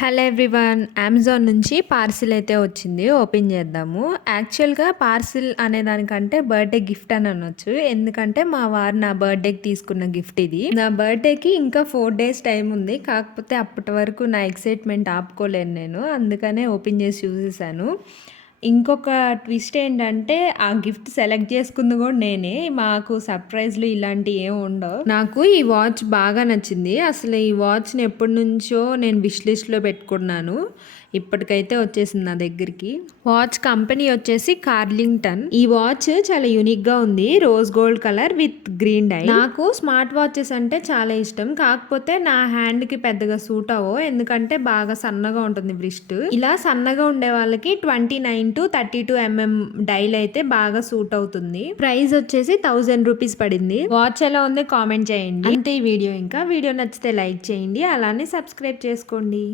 Hello everyone. Amazon నుంచి parcel అయితే వచ్చింది. ఓపెన్ చేద్దాము. యాక్చువల్‌గా పార్సిల్ అనే దానికంటే బర్త్‌డే గిఫ్ట్ అని అనొచ్చు. ఎందుకంటే మా వారు నా బర్త్‌డేకి తీసుకున్న గిఫ్ట్ ఇది. నా బర్త్‌డేకి ఇంకా 4 డేస్ టైం ఉంది. కాకపోతే అప్పటి వరకు నా ఎక్సైట్‌మెంట్ ఆపుకోలేను నేను. అందుకనే ఓపెన్ చేసి చూసేసాను. ఇంకొక ట్విస్ట్ ఏంటంటే ఆ గిఫ్ట్ సెలెక్ట్ చేసుకుంది కూడా నేనే. మాకు సర్ప్రైజ్‌లు ఇలాంటివి ఏమి ఉండవు. నాకు ఈ వాచ్ బాగా నచ్చింది. అసలు ఈ వాచ్‌ని ఎప్పటినుంచో నేను విష్ లిస్ట్‌లో పెట్టుకున్నాను. ఇప్పటికైతే వచ్చేసింది నా దగ్గరికి. వాచ్ కంపెనీ వచ్చేసి కార్లింగ్టన్. ఈ వాచ్ చాలా యూనిక్ గా ఉంది. Rose gold colour with green dye. నాకు స్మార్ట్ వాచెస్ అంటే చాలా ఇష్టం. కాకపోతే నా హ్యాండ్ కి పెద్దగా సూట్ అవ్వవు. ఎందుకంటే బాగా సన్నగా ఉంటుంది బ్రిస్ట్. ఇలా సన్నగా ఉండే వాళ్ళకి 29 to 32 డైల్ అయితే బాగా సూట్ అవుతుంది. ప్రైస్ వచ్చేసి 1000 రూపీస్ పడింది. వాచ్ ఎలా ఉంది కామెంట్ చేయండి. అంతే ఈ వీడియో. ఇంకా వీడియో నచ్చితే లైక్ చేయండి, అలానే సబ్స్క్రైబ్ చేసుకోండి.